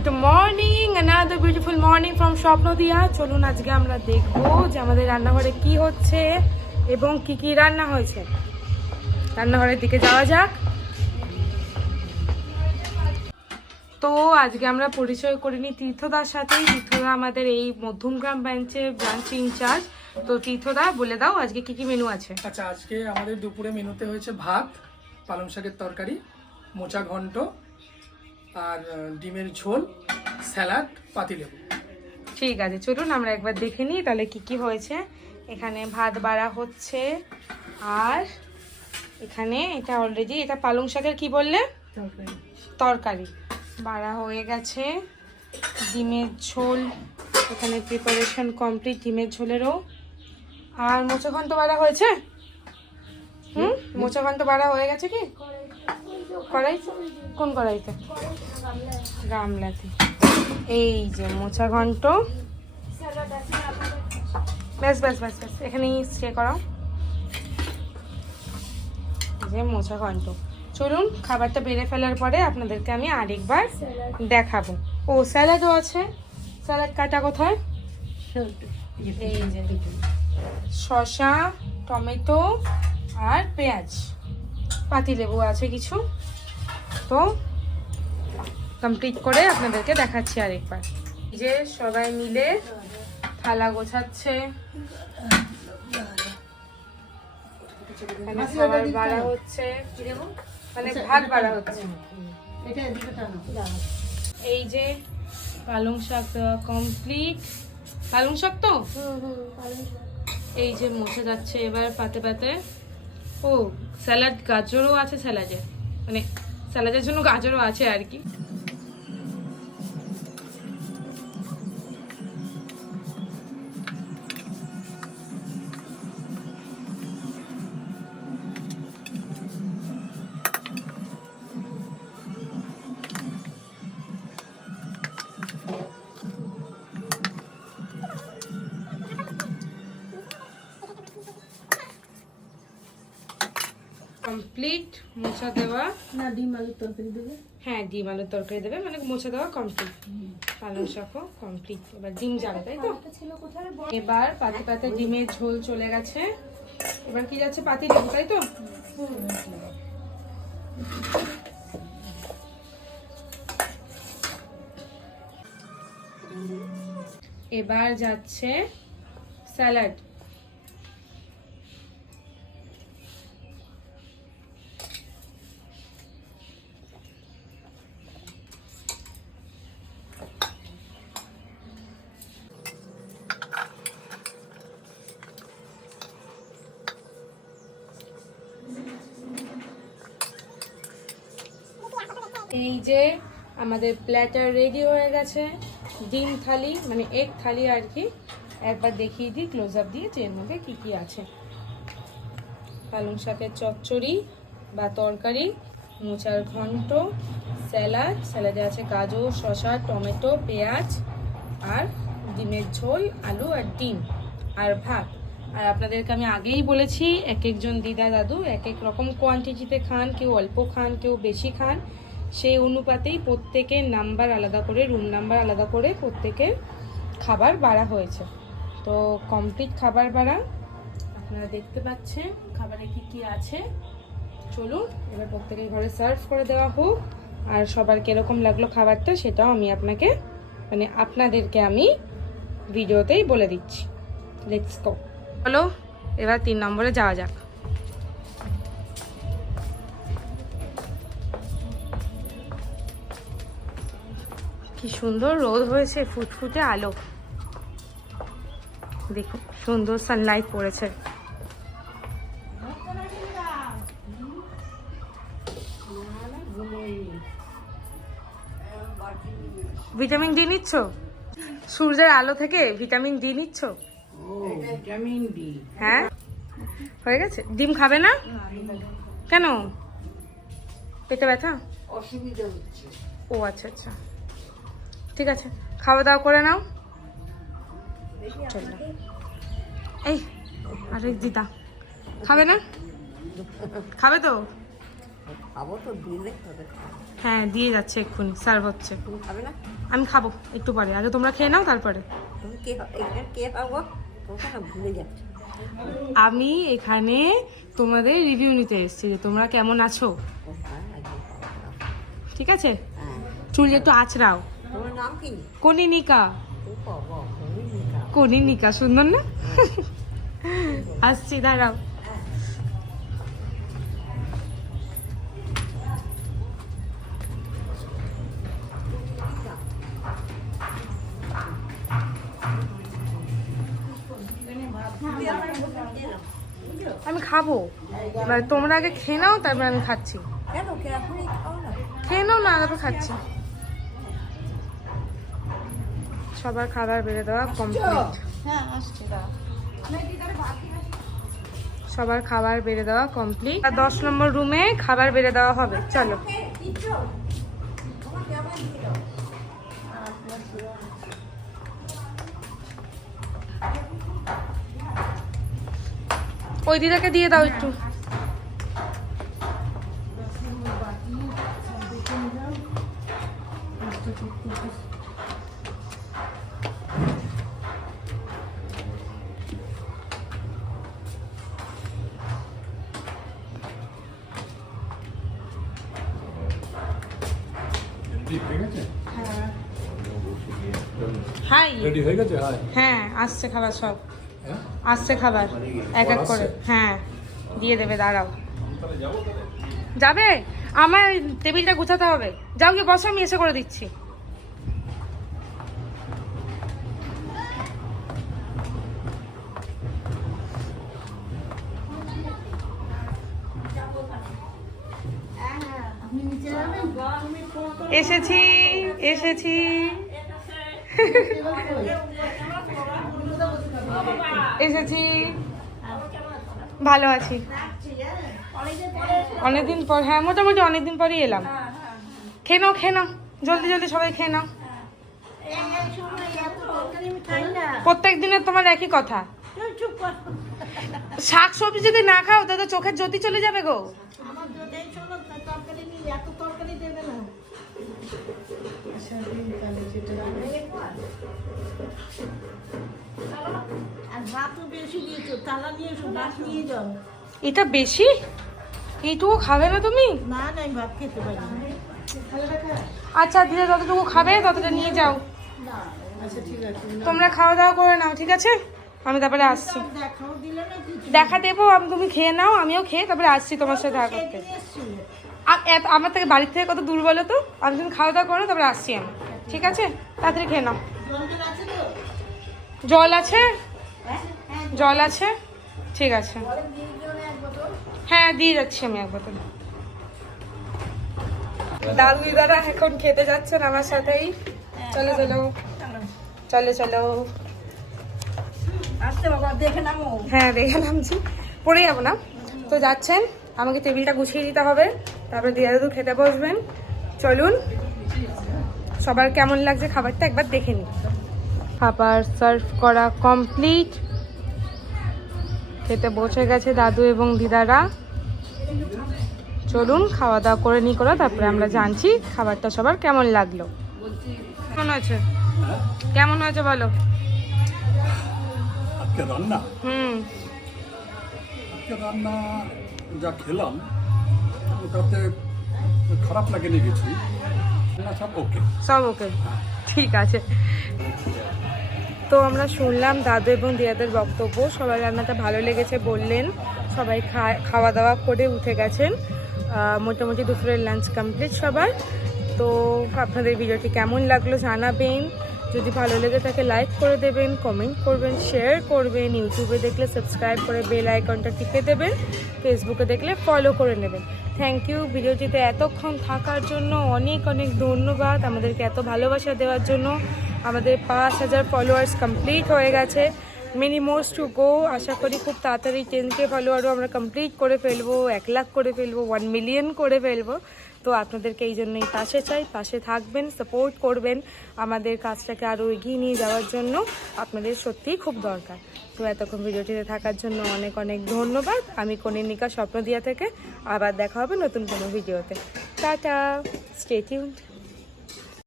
Good morning, another beautiful morning from স্বপ্নদিয়া। চলুন আজকে আমরা দেখবো যে আমাদের রান্নাঘরে কি হচ্ছে এবং কি কি রান্না হয়েছে। রান্নাঘরের দিকে যাওয়া যাক। তো আজকে আমরা পরিচয় করিনি তীর্থদার সাথে। তীর্থদা আমাদের এই মধ্যমগ্রাম ব্রাঞ্চ ইনচার্জ। তো তীর্থদা বলে দাও আজকে কি কি মেনু আছে। আচ্ছা, আজকে আমাদের দুপুরে মেনুতে হয়েছে ভাত, পালং শাকের তরকারি, মোচা ঘন্ট আর ডিমের ঝোল, স্যালাড, পাতিলেবু। ঠিক আছে, চলুন আমরা একবার দেখে নিই তাহলে কি কি হয়েছে। এখানে ভাত বাড়া হচ্ছে, আর এখানে এটা অলরেডি এটা পালং শাকের কি বললে তরকারি বাড়া হয়ে গেছে। ডিমের ঝোল এখানে প্রিপারেশন কমপ্লিট ডিমের ঝোলেরও। আর মোচা ঘন্ট বাড়া হয়েছে। মোচা ঘন্ট বাড়া হয়ে গেছে কি কড়াই? কোন কড়াইতে? গামলাতে। এই যে মোচা ঘন্ট। ব্যাস ব্যাস ব্যাস ব্যাস, এখানেই স্টে করাও। যে মোচা ঘন্ট, চলুন খাবারটা বেড়ে ফেলার পরে আপনাদেরকে আমি আরেকবার দেখাবো। ও স্যালাডও আছে। স্যালাড কাটা কোথায়? এই যে শসা, টমেটো আর পেঁয়াজ, পাতিলেবু আছে কিছু। তো কমপ্লিট করে আপনাদেরকে দেখাচ্ছি আরেকবার। যে সবাই মিলে থালা গোছাচ্ছে, খাবার বাড়া হচ্ছে, মানে ভাত বাড়া হচ্ছে। এই যে পালং শাক কমপ্লিট। পালং শাক তো এই যে মুছে যাচ্ছে এবার পাতে পাতে। ও স্যালাড, গাজরও আছে স্যালাডে, মানে স্যালাডের জন্য গাজরও আছে আর কি। কমপ্লিট মোচা দেওয়া। না, ডিম আলুর তরকারি দেবে। হ্যাঁ, ডিম আলুর তরকারি দেবে, মানে মোচা দেওয়া কমপ্লিট। পালং শাকও কমপ্লিট। এবার ডিম যাবে, তাই তো? এবার পাতে পাতে ডিমের ঝোল চলে গেছে। এবার কি যাচ্ছে? পাতিলেবু, তাই তো? এবার যাচ্ছে স্যালাড। এই যে আমাদের প্ল্যাটার রেডি হয়ে গেছে। ডিম থালি, মানে এগ থালি আর কি। একবার দেখিয়ে দিই ক্লোজ আপ দিয়ে যে এর মধ্যে কী কী আছে। পালং শাকের চচ্চড়ি বা তরকারি, মোচার ঘন্ট, স্যালাড, স্যালাডে আছে গাজর, শসা, টমেটো, পেঁয়াজ আর ডিমের ঝোল, আলু আর ডিম আর ভাত। আর আপনাদেরকে আমি আগেই বলেছি এক একজন দিদা দাদু এক এক রকম কোয়ান্টিটিতে খান, কেউ অল্প খান, কেউ বেশি খান। সেই অনুপাতেই প্রত্যেকের নাম্বার আলাদা করে, রুম নাম্বার আলাদা করে প্রত্যেকের খাবার বাড়া হয়েছে। তো কমপ্লিট খাবার বাড়া আপনারা দেখতে পাচ্ছেন খাবারে কি কি আছে। চলুন এবার প্রত্যেকের ঘরে সার্ভ করে দেওয়া হোক। আর সবার কিরকম লাগলো খাবারটা সেটাও আমি আপনাকে, মানে আপনাদেরকে আমি ভিডিওতেই বলে দিচ্ছি। Let's go. চলো এবার 3 নম্বরে যাওয়া যাক। কি সুন্দর রোদ হয়েছে, ফুটফুটে আলো। দেখুন সুন্দর সানলাইট পড়েছে। ভিটামিন ডি নিচ্ছ? সূর্যের আলো থেকে ভিটামিন ডি নিচ্ছ? Vitamin D. হ্যাঁ, হয়ে গেছে। ডিম খাবে না কেন? পেটে ব্যথা? অসুবিধা হচ্ছে। ও আচ্ছা আচ্ছা, ঠিক আছে, খাওয়া দাওয়া করে নাও। চলো এই আরে দিদা খাবে না? খাবে তো? খাবো তো, দিলে তবে হ্যাঁ দিয়ে যাচ্ছে, এক্ষুনি সার্ভ হচ্ছে। তুমি খাবে না? আমি খাবো একটু পরে, আগে তোমরা খেয়ে নাও তারপরে। তুমি কে এখানে কে খাবো? তোমাকে না ভুলে যাচ্ছে। আমি এখানে তোমাদের রিভিউ নিতে এসেছি যে তোমরা কেমন আছো, ও হ্যাঁ, একদম খাবো। ঠিক আছে? হ্যাঁ। চুল একটু আঁচড়াও। তোমার নাম কি? কনিনিকা। ও বাবা, কনিনিকা। কনিনিকা সুন্দর না? আসছি, দাঁড়াও। আমি খাবো, মানে তোমরা আগে খেয়ে নাও তারপর আমি খাচ্ছি। কেন কে এখনই খাও না? খেয়ে নাও না, তারপর খাচ্ছি। সবার খাবার বেড়ে দেওয়া কমপ্লিট। হ্যাঁ আসছে দাও। সবার খাবার বেড়ে দেওয়া কমপ্লিট। 10 নম্বর রুমে খাবার বেড়ে দেওয়া হবে, চলো। ওই দিদাকে দিয়ে দাও একটু। হাই। রেডি হয়ে গেছে? হাই। হ্যাঁ আসছে খাবার সব, হ্যাঁ? আসছে খাবার এক এক করে। আসছে? হ্যাঁ দিয়ে দেবে, দাঁড়াও। যাবে? আমার টেবিলটা গুছাতে হবে। যাও গিয়ে বসো, আমি এসে করে দিচ্ছি। এসেছি এসেছি। এসেছি, ভালো আছি। অনেকদিন পর, হ্যাঁ মোটামুটি অনেকদিন পরই এলাম। খেয়ে নাও খেয়ে নাও, জলদি জলদি সবাই খেয়ে নাও। প্রত্যেক দিনের তোমার একই কথা। শাক সবজি যদি না খাও তাহলে চোখের জ্যোতি চলে যাবে গো। এটা বেশি, এইটুকু খাবে না তুমি? না না, আমি ভাত খেতে পারি না। আচ্ছা দিদা যতটুকু খাবে ততটা নিয়ে যাও। আচ্ছা ঠিক আছে। তোমরা খাওয়া দাওয়া করে নাও, ঠিক আছে? আমি তারপরে আসছি। দেখাও দিলে না কিছু। দেখা দেবো, তুমি খেয়ে নাও, আমিও খেয়ে তারপরে আসছি তোমার সাথে দেখা করতে। এসেছিলে। আমার থেকে বাড়ির থেকে কত দূর বলো তো? আমি তুমি খাওয়া দাওয়া করো তারপরে আসছি আমি, ঠিক আছে? তাড়াতাড়ি খেয়ে নাও। জল আছে তো? জল আছে? জল আছে, ঠিক আছে। হ্যাঁ দিয়ে যাচ্ছি আমি এক বোতল। দাদু দিদারা এখন খেতে যাচ্ছেন আমার সাথেই। চলো চলো চলো চলো। আসতে বাবা, দেখে নামো। হ্যাঁ দেখে নামছি, পড়ে যাবো না তো। যাচ্ছেন, আমাকে টেবিলটা গুছিয়ে দিতে হবে, তারপরে দিদা দাদু খেতে বসবেন। চলুন, সবার কেমন লাগছে খাবারটা একবার দেখে নিই। খাবার সার্ভ করা কমপ্লিট, খেতে বসে গেছে দাদু এবং দিদারা। চলুন খাওয়া দাওয়া করে নি করে তারপরে আমরা জানছি খাবারটা সবার কেমন লাগলো। কেমন হয়েছে? কেমন হয়েছে বলো? আজকে রান্না আজকে রান্না যা খেলাম তাতে খারাপ লাগেনি কিছুই। রান্না সব ওকে। সব ওকে, ঠিক আছে। তো আমরা শুনলাম দাদু এবং দিদাদের বক্তব্য, সবার রান্নাটা ভালো লেগেছে বললেন। সবাই খাওয়া দাওয়া করে উঠে গেছেন। মোটামুটি দুপুরের লাঞ্চ কমপ্লিট সবার। তো আপনাদের ভিডিওটি কেমন লাগলো জানাবেন। যদি ভালো লেগে থাকে লাইক করে দেবেন, কমেন্ট করবেন, শেয়ার করবেন। ইউটিউবে দেখলে সাবস্ক্রাইব করে বেল আইকনটা টিপে দেবেন, ফেসবুকে দেখলে ফলো করে নেবেন। থ্যাংক ইউ ভিডিওটিতে এতক্ষণ থাকার জন্য, অনেক অনেক ধন্যবাদ আমাদেরকে এত ভালোবাসা দেওয়ার জন্য। আমাদের 5000 ফলোয়ার্স কমপ্লিট হয়ে গেছে, মেনি মোর্স টু গো। আশা করি খুব তাড়াতাড়ি 10K ফলোয়ারও আমরা কমপ্লিট করে ফেলবো, 1 লাখ করে ফেলবো, 1 মিলিয়ন করে ফেলবো। তো আপনাদেরকে এই জন্যই পাশে চাই, পাশে থাকবেন, সাপোর্ট করবেন আমাদের কাজটাকে আরও এগিয়ে নিয়ে যাওয়ার জন্য। আপনাদের সত্যিই খুব দরকার। তো এতক্ষণ ভিডিওটিতে থাকার জন্য অনেক অনেক ধন্যবাদ। আমি কনিনিকা স্বপ্নদিয়া থেকে, আবার দেখা হবে নতুন কোনো ভিডিওতে। টাটা। Stay tuned.